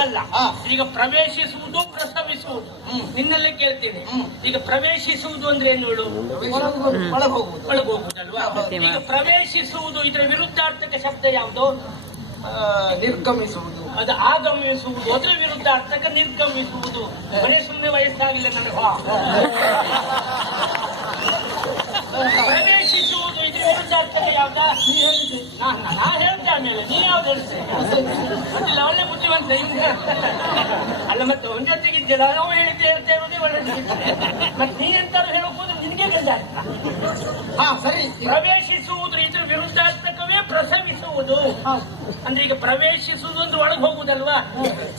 ಹಾಗಲ್ಲ. ಈಗ ಪ್ರವೇಶಿಸುವುದು ಪ್ರಸವಿಸುವುದು ನಿನ್ನಲ್ಲಿ ಕೇಳ್ತೀನಿ. ಈಗ ಪ್ರವೇಶಿಸುವುದು ಅಂದ್ರೆ ಏನು ಹೇಳು? ಒಳಗೋಗುವುದಲ್ವಾ? ಈಗ ಪ್ರವೇಶಿಸುವುದು ಇದರ ವಿರುದ್ಧಾರ್ಥಕ ಶಬ್ದ ಯಾವುದು? ನಿರ್ಗಮಿಸುವುದು. ಅದು ಆಗಮಿಸುವುದು. ಅದರ ವಿರುದ್ಧಾರ್ಥಕ ನಿರ್ಗಮಿಸುವುದು. ಬರೀ ಸುಮ್ಮನೆ ವಯಸ್ಸಾಗಿಲ್ಲ ನನಗೆ. ಪ್ರವೇಶಿಸುವುದು ಇದರ ವಿರುದ್ಧಾರ್ಥಕ ಯಾವ್ದ? ನಾ ಹೇಳ್ತೆ ಆಮೇಲೆ ನೀ ಯಾವ್ದು ಹೇಳ್ತೇನೆ ಗೊತ್ತಿಲ್ಲ. ಒಳ್ಳೆ ಬುದ್ಧಿವಂತ ಅಲ್ಲ. ಮತ್ತೆ ಒಂದ್ ಜೊತೆಗಿದ್ದೆಲ್ಲ ನಾವು ಹೇಳಿದ್ದೆ ಹೇಳ್ತಾ ಇರೋದೇ ಒಳ್ಳೆ. ಮತ್ತೆ ನೀ ಎಂತಾರು ಹೇಳೋದು ನಿನಗೆ ಬೇಜಾರ. ಸರಿ. ಪ್ರವೇಶಿಸುವುದು ಇದ್ರ ವಿರುದ್ಧಾರ್ಥಕವೇ ಪ್ರಸವಿಸುವುದು. ಅಂದ್ರೆ ಈಗ ಪ್ರವೇಶಿಸುವುದು ಅಂದ್ರೆ ಒಳಗೆ ಹೋಗುದಲ್ವಾ,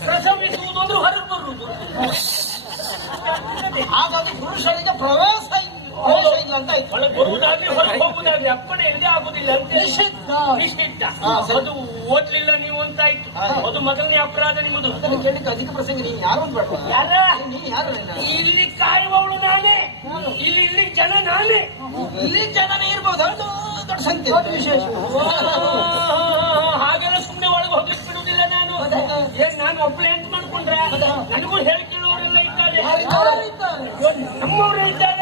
ಪ್ರಸವಿಸುವುದು ಅಂದ್ರೆ ಹೊರಗೆ ಬರುವುದು. ಹಾಗಾಗಿ ಪುರುಷರಿಗೆ ಪ್ರವೇಶ ಇಲ್ಲ ಅಂತ ಆಯ್ತು. ಒಳಗೆ ಬರುವುದಾಗ್ಲಿ ಹೊರಗೆ ಹೋಗುದಾಗ್ಲಿ ಅಪ್ಪಣೆ ಇಲ್ಲದೆ ಆಗುದಿಲ್ಲ ಅಂತ ನಿಷಿದ್ಧ. ಅದು ಓದ್ಲಿಲ್ಲ ನೀವು ಅಂತಾಯ್ತು. ಅದು ಮೊದಲನೇ ಅಪರಾಧ ನಿಮ್ಮದು. ಕೇಳಲಿಕ್ಕೆ ಅಧಿಕ ಪ್ರಸಂಗ. ನೀನು ಯಾರು ಅಂತ ಬೇಡ. ಯಾರ? ನೀನು ಯಾರು? ಇಲ್ಲಿ ಕಾಯುವವಳು ನಾನೇ. ಇಲ್ಲಿ ಜನ ನಾನೇ. ಇಲ್ಲಿ ಜನನೇ ಇರ್ಬೋದು. ಅದು ದೊಡ್ಡ ಸಂಖ್ಯೆ ವಿಶೇಷ. ಹಾಗೆಲ್ಲ ಸುಮ್ಮನೆ ಒಳಗೆ ಹೋಗ್ಲಿಕ್ಕೆ ಬಿಡುವುದಿಲ್ಲ ನಾನು. ಏನ್ ನಾನು ಒಬ್ಬಳೆ ಅಂತ ಮಾಡ್ಕೊಂಡ್ರೆ ನನಗೂ ಹೇಳಿ ಕೇಳುವವರೆಲ್ಲ ಇದ್ದಾರೆ. ನಮ್ಮವರೇ ಇದ್ದಾರೆ.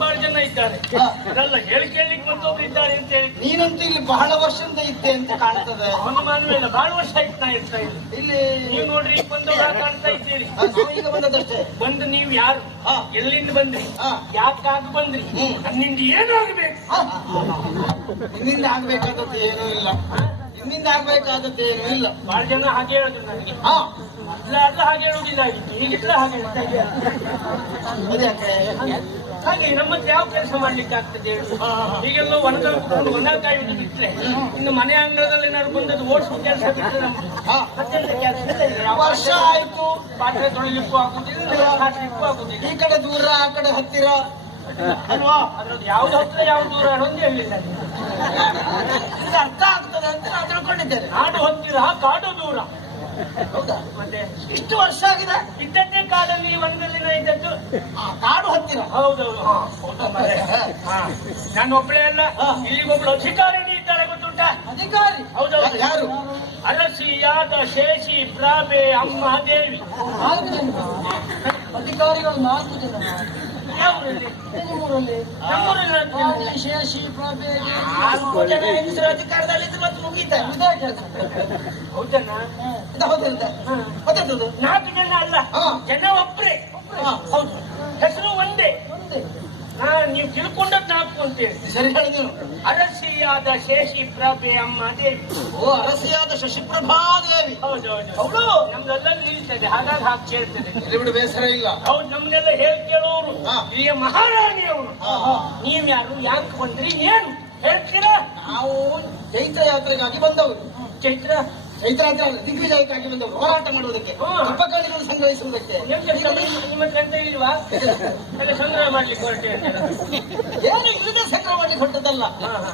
ಬಹಳ ಜನ ಇದ್ದಾರೆ. ಅದಲ್ಲ ಹೇಳಿ ಕೇಳಲಿಕ್ಕೆ ಮತ್ತೊಬ್ರು ಇದ್ದಾರೆ ಅಂತ ಹೇಳಿ. ನೀನಂತೂ ಇಲ್ಲಿ ಬಹಳ ವರ್ಷದಿಂದ ಇದ್ದೆ ಅಂತ ಕಾಣ್ತದೆ. ಅನುಮಾನವಿಲ್ಲ. ಬಹಳ ವರ್ಷ ಆಯ್ತು ನಾ ಇರ್ತಾ ಇಲ್ಲ ಇಲ್ಲಿ. ನೀವು ನೋಡ್ರಿ ಈಗ ಬಂದವ್ರು ಕಾಣ್ತಾ ಇದ್ದೀರಿ. ಈಗ ಬಂದದಷ್ಟೇ. ಬಂದು ನೀವು ಯಾರು? ಎಲ್ಲಿಂದ ಬಂದ್ರಿ? ಯಾಕಾಗ ಬಂದ್ರಿ? ನನ್ನಿಂದ ಏನು ಆಗ್ಬೇಕು? ನಿನ್ನಿಂದ ಆಗ್ಬೇಕಾದದ್ದು ಏನೂ ಇಲ್ಲ. ನಿನ್ನಿಂದ ಆಗ್ಬೇಕಾದದ್ದು ಏನೂ ಇಲ್ಲ. ಬಹಳ ಜನ ಹಾಗೆ ಹೇಳಿದ್ರು ನನಗೆ. ಮೊದ್ಲಾದ್ರೂ ಹಾಗೆ ಹೇಳುವುದಿಲ್ಲ. ಈಗಿದ್ರೆ ಹಾಗೆ ಹಾಗೆ ನಮ್ಮತ್ರ ಯಾವ ಕೆಲಸ ಮಾಡ್ಲಿಕ್ಕೆ ಆಗ್ತದೆ ಹೇಳಿ? ಈಗೆಲ್ಲ ಒಣ ಕಾಯುವುದು ಬಿಟ್ರೆ ಇನ್ನು ಮನೆ ಅಂಗಳದಲ್ಲಿ ಏನಾದ್ರು ಬಂದದ್ದು ಓಡಿಸುವ ಕೆಲಸ ಬಿಟ್ಟರೆ ನಮ್ಗೆ ವರ್ಷ ಆಯ್ತು. ಪಾತ್ರೆ ತೊಳಿಲಿಕ್ಕೂ ಆಗುದಿಲ್ಲ, ಹಾಕ್ಲಿಕ್ಕೂ ಆಗುದಿಲ್ಲ. ಈ ಕಡೆ ದೂರ ಆ ಕಡೆ ಹತ್ತಿರ ಅಲ್ವಾ? ಅದ್ರದ್ದು ಯಾವ್ದು ಹತ್ರ ಯಾವ್ದು ದೂರ ಅನ್ನೋದು ಹೇಳಿಲ್ಲ. ಇದು ಅರ್ಥ ಆಗ್ತದೆ ಅಂತ ನಾನು ತಿಳ್ಕೊಂಡಿದ್ದೇನೆ. ನಾಡು ಹತ್ತಿರ ಕಾಡು ದೂರ. ಹೌದಾ? ಮತ್ತೆ ಇಷ್ಟು ವರ್ಷ ಆಗಿದೆ ಇದ್ದದ್ದೇ ಕಾಡಲ್ಲಿ ಒಂದಲ್ಲಿ ಇದ್ದದ್ದು ಕಾಡು ಹತ್ತಿರ. ಹೌದೌದು. ನಾನು ಒಬ್ಬಳೇ ಅಲ್ಲ, ಇಲ್ಲಿಗೊಬ್ಳು ಅಧಿಕಾರಿಣಿ ಇದ್ದಾರೆ ಗೊತ್ತುಂಟ? ಅಧಿಕಾರಿ? ಹೌದೌದು. ಯಾರು? ಅರಸಿ, ಯಾದ, ಶೇಷಿ, ಪ್ರಾಬೆ, ಅಮ್ಮ ದೇವಿ. 4 ಜನ ಅಧಿಕಾರಿಗಳು. 4 ಜನ. ಯಾವೂರಲ್ಲಿ? ನಿಮ್ಮೂರಲ್ಲಿ? ನಮ್ಮೂರಲ್ಲಿ ಶೇಷಿ, ಪ್ರಾಬೆ, 4 ಜನ ಹೆಂಗಸರು ಅಧಿಕಾರದಲ್ಲಿ ಮತ್ತೆ ಮುಗೀತಾ? ಹೌದಣ್ಣ? ಗೊತ್ತದು 4 ಜನ ಅಲ್ಲ, ಜನ ಒಬ್ರೇ. ಹೌದು, ಹೆಸರು ಒಂದೇ. ನೀವು ತಿಳ್ಕೊಂಡದ್ದು 4 ಅಂತೇಳಿ. ಸರಿ ಹೇಳಿ ನೀವು. ಅರಸಿಯಾದ ಶೇಷಿ ಪ್ರಭೆ ಅಮ್ಮ ದೇವಿ. ಓ, ಅರಸಿಯಾದ ಶಶಿಪ್ರಭಾ ದೇವಿ. ಹೌದೌದು. ಅವಳು ನಮ್ದೆಲ್ಲ ನಿಲ್ತದೆ, ಹಾಗಾಗಿ ಹಾಕಿ ಕೇಳ್ತದೆ. ಇಲ್ಲಿ ಬಿಡು, ಬೇಸರ ಇಲ್ಲ. ಹೌದು, ನಮ್ನೆಲ್ಲ ಹೇಳಿ ಕೇಳೋರು. ಇಲ್ಲಿಯ ಮಹಾರಾಣಿಯವರು. ನೀವ್ ಯಾರು, ಯಾಕೆ ಬಂದ್ರಿ, ಏನು ಹೇಳ್ತೀರಾ? ನಾವು ಚೈತ್ರ ಯಾತ್ರೆಗಾಗಿ ಬಂದವರು. ಚೈತ್ರ ಚೈತ್ರಾತ್ರ ದಿಗ್ವಿಜಯಕ್ಕಾಗಿ ಬಂದವರು. ಹೋರಾಟ ಮಾಡುವುದಕ್ಕೆ, ಉಪಕರಣಗಳು ಸಂಗ್ರಹಿಸುವುದಕ್ಕೆ. ನಿಮ್ಮ ಹತ್ರ ಎಂತ ಇಲ್ವಾ? ಸಂಗ್ರಹ ಮಾಡ್ಲಿಕ್ಕೆ ಹೊರಟೆ. ಏನು ಇಲ್ಲದೆ ಸಂಗ್ರಹ ಮಾಡ್ಲಿಕ್ಕೆ ಹೊರಟದಲ್ಲ,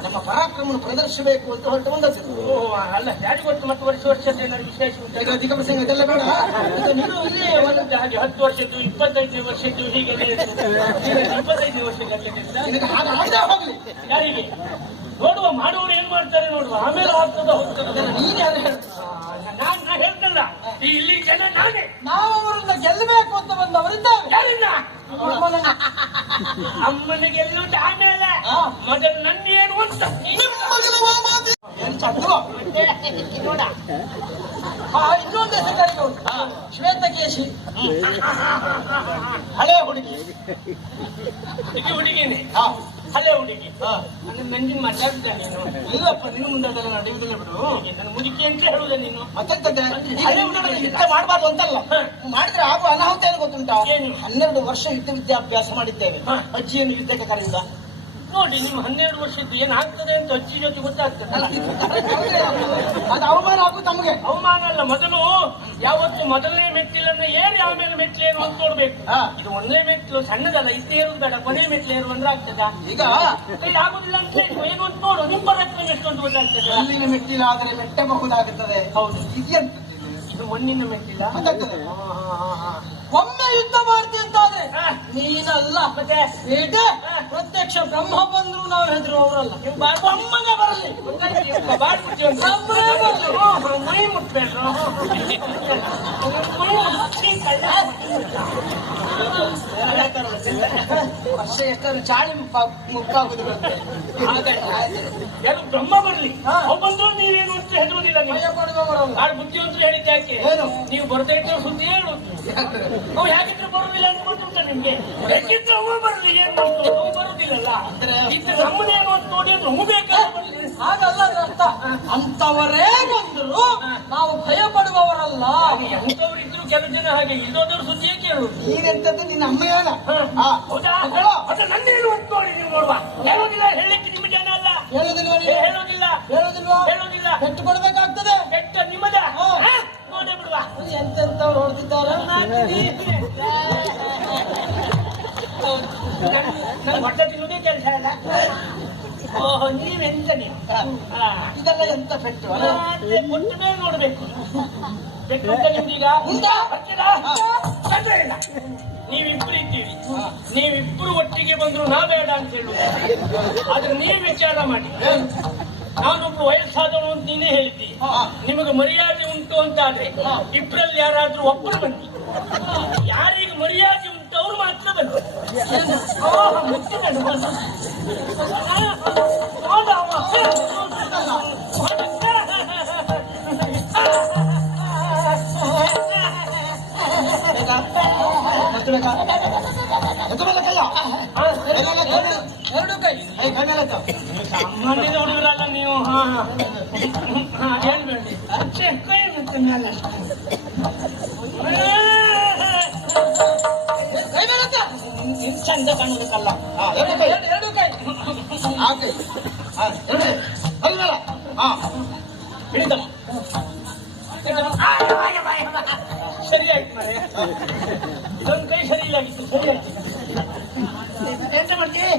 ನಮ್ಮ ಪರಾಕ್ರಮ ಪ್ರದರ್ಶಿಸಬೇಕು ಅಂತ ಹೊರಟು ಬಂದದ್ದು. ಅಲ್ಲ, ಯಾರಿಗೆ ಗೊತ್ತು ಮತ್ತೆ ವರ್ಷ ಏನಾದ್ರು ವಿಶೇಷ ಉಂಟು? ಈಗ ಅಧಿಕ ಪ್ರಸಂಗ ಇದೆಲ್ಲ ಬೇಡ. ನೀವು ಇಲ್ಲಿ ಹಾಗೆ 10 ವರ್ಷದ್ದು 25 ವರ್ಷದ್ದು ಹೀಗೆ 25 ವರ್ಷಕ್ಕೆ ಹೋಗ್ಲಿ. ಯಾರಿಗೆ ನೋಡುವ, ಮಾಡುವವರು ಏನ್ ಮಾಡ್ತಾರೆ ನೋಡುವ, ಆಮೇಲೆ ಆಗ್ತದ ಹೋಗ್ತದೆ. ನೀನ್ ಯಾರು ಹೇಳ್ತ? ನಾ ಹೇಳ್ತಲ್ಲ, ಇಲ್ಲಿ ಜನ ನಾನೇ. ನಾವು ಅವರನ್ನ ಗೆಲ್ಲಬೇಕು ಅಂತ ಬಂದವರಿದ್ದಾರೆ. ಯಾರಿಲ್ಲ? ಅಮ್ಮನ ಗೆಲ್ಲುವುದು ಆಮೇಲೆ, ಮೊದಲು ನನ್ನ ಏನು ಅಂತ ನೋಡ. ಇನ್ನೊಂದು ಹೆಸರುಗಾರಿಕೆ ಉಂಟು, ಶ್ವೇತಕೇಶಿ. ಹಳೆ ಹುಡುಗಿ. ಹುಡುಗಿನೇ ಹಾ ಹಳೆ ಹುಡುಗಿ. ಹಾ ಅಂದ್ರೆ ನಂಜಿನ ಮಾತಾಡ್ತಿದ್ದ ನೀನು. ಇಲ್ಲಪ್ಪ, ನಿನ್ನ ಮುಂದೆ ಅದೆಲ್ಲ ನಡೆಯುವುದಿಲ್ಲ ಬಿಡು. ನನ್ನ ಮುದುಕಿ ಅಂತ ಹೇಳುದ ನೀನು. ಮತ್ತೆ ಹಳೆ ಹುಡುಗಿ ಯುದ್ಧ ಮಾಡಬಾರ್ದು ಅಂತಲ್ಲ, ಮಾಡಿದ್ರೆ ಆಗುವ ಅನಾಹುತ ಏನು ಗೊತ್ತುಂಟಾ? ಏನು? 12 ವರ್ಷ ಯುದ್ಧ ವಿದ್ಯಾಭ್ಯಾಸ ಮಾಡಿದ್ದೇವೆ. ಅಜ್ಜಿಯನ್ನು ಯುದ್ಧಕ್ಕೆ ಕರೆಯುವುದ? ನೋಡಿ, ನೀವು 12 ವರ್ಷದ್ದು ಏನಾಗ್ತದೆ ಅಂತ ಅಜ್ಜಿ ಜೊತೆ ಗೊತ್ತಾಗ್ತದೆ. ಅದು ಅವಮಾನ ಆಗುದು ನಮಗೆ. ಅವಮಾನ ಅಲ್ಲ, ಮೊದಲು ಯಾವತ್ತು ಮೊದಲನೇ ಮೆಟ್ಟಿಲನ್ನ ಏರಿ ಆಮೇಲೆ ಮೆಟ್ಲೇನು ಅಂತ ನೋಡ್ಬೇಕು. ಇದು ಒಂದೇ ಮೆಟ್ಲು ಸಣ್ಣದಲ್ಲ, ಇಷ್ಟೇ ಇರುವುದು ಬೇಡ, ಕೊನೆ ಮೆಟ್ಲೇರು ಅಂದ್ರೆ ಆಗ್ತದ. ಈಗ ಆಗುದಿಲ್ಲ ಅಂತ ಏನು ಅಂತ ನೋಡು, ನಿಮ್ಮ ರತ್ನ ಎಷ್ಟು ಅಂತ ಗೊತ್ತಾಗ್ತದೆ. ಕಲ್ಲಿನ ಮೆಟ್ಟಿಲಾದರೆ ಮೆಟ್ಟಬಹುದಾಗುತ್ತದೆ. ಹೌದು, ಇದೆಂತ ಇದು ಮಣ್ಣಿನ ಮೆಟ್ಟಿಲ. ಒಮ್ಮೆ ಯುದ್ಧ ಮಾಡ್ತಿ ಅಂತಾದ್ರೆ ನೀನಲ್ಲ ಮತ್ತೆ ಪ್ರತ್ಯಕ್ಷ ಬ್ರಹ್ಮ ಬಂದ್ರು ನಾವು ಹೆದರುವವರಲ್ಲ. ನೀವು ಬ್ರಹ್ಮನೇ ಬರಲಿ, ಮೈ ಮುಟ್ಬೇಡ್ರು. ವರ್ಷ ಎಷ್ಟಾದ್ರೂ ಚಾಳಿ ಮುಕ್ಕಾಗುದು ಬರ್ತದೆ. ಯಾರು ಬ್ರಹ್ಮ ಬರ್ಲಿ, ಅವ್ ಬಂದ್ರು ನೀವೇನು ಅಂತ ಹೆದರುವುದಿಲ್ಲ. ನೀವು ಬುದ್ಧಿವಂತರು ಹೇಳಿದ್ದಾಕೆ ನೀವು ಬರ್ತಾ ಇದ್ದ ಸುದ್ದಿ ಹೇಳುದು. ಅವು ಹೇಗಿದ್ರು ಬರುದಿಲ್ಲ ಅಂತ ಗೊತ್ತುಂಟ ನಿಮ್ಗೆ. ಹೇಗಿದ್ರು ಅವ ಬರ್ಲಿ, ಏನ್ ಅವು ಬರುದಿಲ್ಲಲ್ಲ. ಇದು ನಮ್ಮನೇನು ಅಂತ ನೋಡಿ ಅಂದ್ರೆ ಅವು ಬೇಕಾದ್ರೆ ಹಾಗಲ್ಲ ಅರ್ಥ. ಅಂತವರೇ ಬಂದ್ರು ನಾವು ಭಯ ಪಡುವವರಲ್ಲ. ಎಂತವ್ರು ಇದ್ರು ಕೆಲವು ಜನ ಹಾಗೆ ಇಲ್ಲೋದವ್ರ ಸುದ್ದಿಯೇ ಕೇಳುದು. ಈಗೆಂತದ್ದು ನಿನ್ನ ಅಮ್ಮಯ್ಯನ? ಹೌದಾ? ಅದು ನಂದೇನು ಅಂತ ನೋಡಿ ನೀವು ನೋಡುವ. ಹೇಳೋದಿಲ್ಲ, ಹೇಳಲಿಕ್ಕೆ ನಿಮ್ಮ ಜನ ಅಲ್ಲ. ಹೇಳುದಿಲ್ವ? ಹೇಳೋದಿಲ್ಲ, ಹೇಳುದಿಲ್ವಾ? ಹೇಳೋದಿಲ್ಲ. ಪೆಟ್ಟು ಕೊಡ್ಬೇಕಾಗ್ತದೆ. ಕೆಟ್ಟ ನಿಮ್ಮದ ನೋಡೇ ಬಿಡುವ. ಎಂತೆಂತವ್ರು ಹೊಡೆದಿದ್ದಾರೆ. ನನ್ನ ಹೊಟ್ಟೆ ತಿನ್ನುವುದೇ ಕೆಲಸ ಅಲ್ಲ. ಓಹೋ, ನೀವೆಂತ ನೀವು ಇದೆಲ್ಲ ಎಂತ ಪೆಟ್ಟು ಅಲ್ಲ? ಕೊಟ್ಟ ಮೇಲೆ ನೋಡ್ಬೇಕು. ಪೆಟ್ಟು ನಿಮ್ಗೀಗ ತೊಂದ್ರೆ ಇಲ್ಲ. ನೀವಿಬ್ರು ಇದ್ದೀವಿ, ನೀವಿಬ್ರು ಒಟ್ಟಿಗೆ ಬಂದ್ರು ನಾ ಬೇಡ ಅಂತ ಹೇಳುದು. ಆದ್ರೆ ನೀವು ವಿಚಾರ ಮಾಡಿ. ನಾನೊಬ್ರು ವಯಸ್ಸಾದವನು ಅಂತ ನೀನೇ ಹೇಳ್ತಿ. ನಿಮಗೆ ಮರ್ಯಾದೆ ಉಂಟು ಅಂತಾದ್ರೆ ಇಬ್ಬರಲ್ಲಿ ಯಾರಾದ್ರೂ ಒಬ್ಬರು ಬನ್ನಿ. ಯಾರಿಗೆ ಮರ್ಯಾದೆ ಉಂಟು ಅವ್ರು ಮಾತ್ರ ಬನ್ನಿ. ಎರಡು ಕೈ ಸಾಮಾನ್ಯದ ಹುಡುಗರಲ್ಲ ನೀವು. ಹೇಳ್ಬೇಡಿ, ಕೈ ಮತ್ತೆ ಮೇಲೆ ಚಂದ ಕಾಣುವುದಕ್ಕಲ್ಲ. ಎರಡು ಕೈ ಆ ಕೈ ಹಿಡಿದಮ್ಮ. ಸರಿ ಆಯ್ತು ಮರೆ, ಇದೊಂದು ಕೈ ಸರಿ ಇಲ್ಲಾಗಿತ್ತು. ಸರಿ ಆಯ್ತು. ಎಂತ ಮಾಡ್ತೀವಿ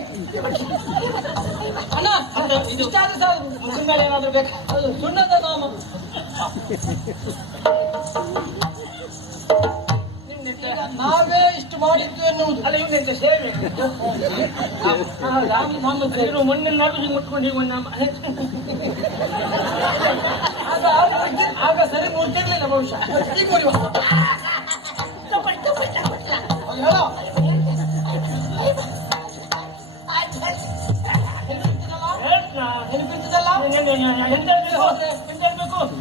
ಅಣ್ಣ? ಇದು ಮುಂಚಿನ ಏನಾದ್ರು ಬೇಕಾ? ಸುಣ್ಣದ ನಾಮ ನಾವೇ ಇಷ್ಟು ಮಾಡಿದ್ದು ಎನ್ನುವುದು ಅಲ್ಲ. ಇವ್ನೆಂತ ಸೇವೆ ನಮ್ಮ ಮಣ್ಣನ್ನಾದ್ರೂ ಹಿಂಗೆ ಮುಟ್ಕೊಂಡು ಹೀಗೆ ಆಗ ಸರಿ ಮುಟ್ಟಿರ್ಲಿಲ್ಲ ಬಹುಶಃ. ಈಗ ಹೇಳೋ ನೆನಪಿರ್ತದಲ್ಲ? ಎಂತ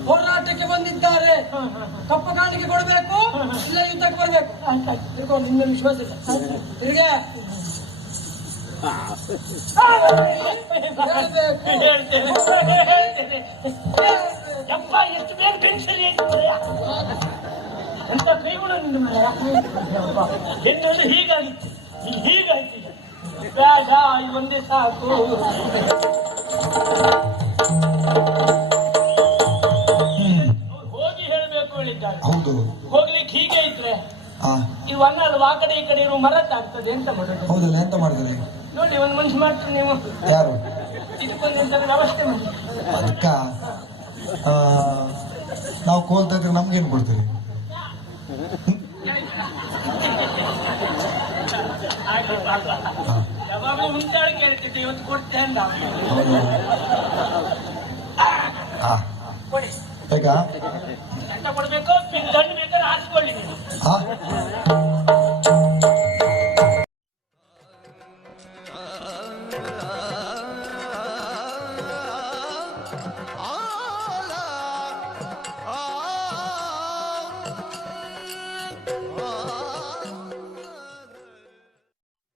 ಹೋರಾಟಕ್ಕೆ ಬಂದಿದ್ದಾರೆ, ಕಪ್ಪ ಕಾಣಿಕೆ ಕೊಡಬೇಕು, ಇಲ್ಲ ಯುದ್ಧಕ್ಕೆ ಬರಬೇಕು. ತಿರ್ಗೋ, ನಿನ್ನ ವಿಶ್ವಾಸ ಇಲ್ಲ. ತಿರ್ಗೆ ಹೇಳ್ತೇನೆ. ಯಪ್ಪ, ಎಷ್ಟು ಬೇಗ ಟೆನ್ಷನ್ ಎಂತ ಕೈಗಳು ನಿನ್ನ ಮನೆಯ ಎನ್ನುವುದು ಹೀಗಾಗಿತ್ತು. ಹೀಗಾಯ್ತು. ಬೇಡ, ಒಂದೇ ಸಾಕು. ಹೋಗಿ ಹೇಳ್ಬೇಕು ಹೇಳಿದ್ದಾರೆ. ಹೋಗ್ಲಿಕ್ಕೆ ಹೀಗೆ ಇದ್ರೆ ಈ ವನ್ನ ಅಲ್ವಾ ಆ ಕಡೆ ಈ ಕಡೆ ಇರುವ ಮರದ್ದಾಗ್ತದೆ. ಎಂತ ಮಾಡೋದು? ಹೌದಲ್ಲ, ಎಂತ ಮಾಡಿದ್ರಿ? ನೋಡಿ, ಒಂದು ಮನುಷ್ಯ ಮಾಡ್ತೀರಿ ನೀವು. ಯಾರು? ಇದಕ್ಕೊಂದು ಎಂತ ವ್ಯವಸ್ಥೆ ಮಾಡಿ. ಅದಕ್ಕ ನಾವು ಕೋಲ್ತಾ ಇದ್ರೆ ನಮ್ಗೇನ್ ಕೊಡ್ತೀರಿ? ಯಾವಾಗಲೂ ಮುಂಚಾಳಿ ಕೇಳ್ತಿದ್ದೆ, ಇವತ್ತು ಕೊಡ್ತೆ ಅಂದ. ಕೊಡಿ. ಬೇಕಾ? ಎಂತ ಕೊಡ್ಬೇಕು? ದಂಡ ಬೇಕಾದ್ರೆ ಹಾರಿಸ್ಕೊಳ್ಳಿ.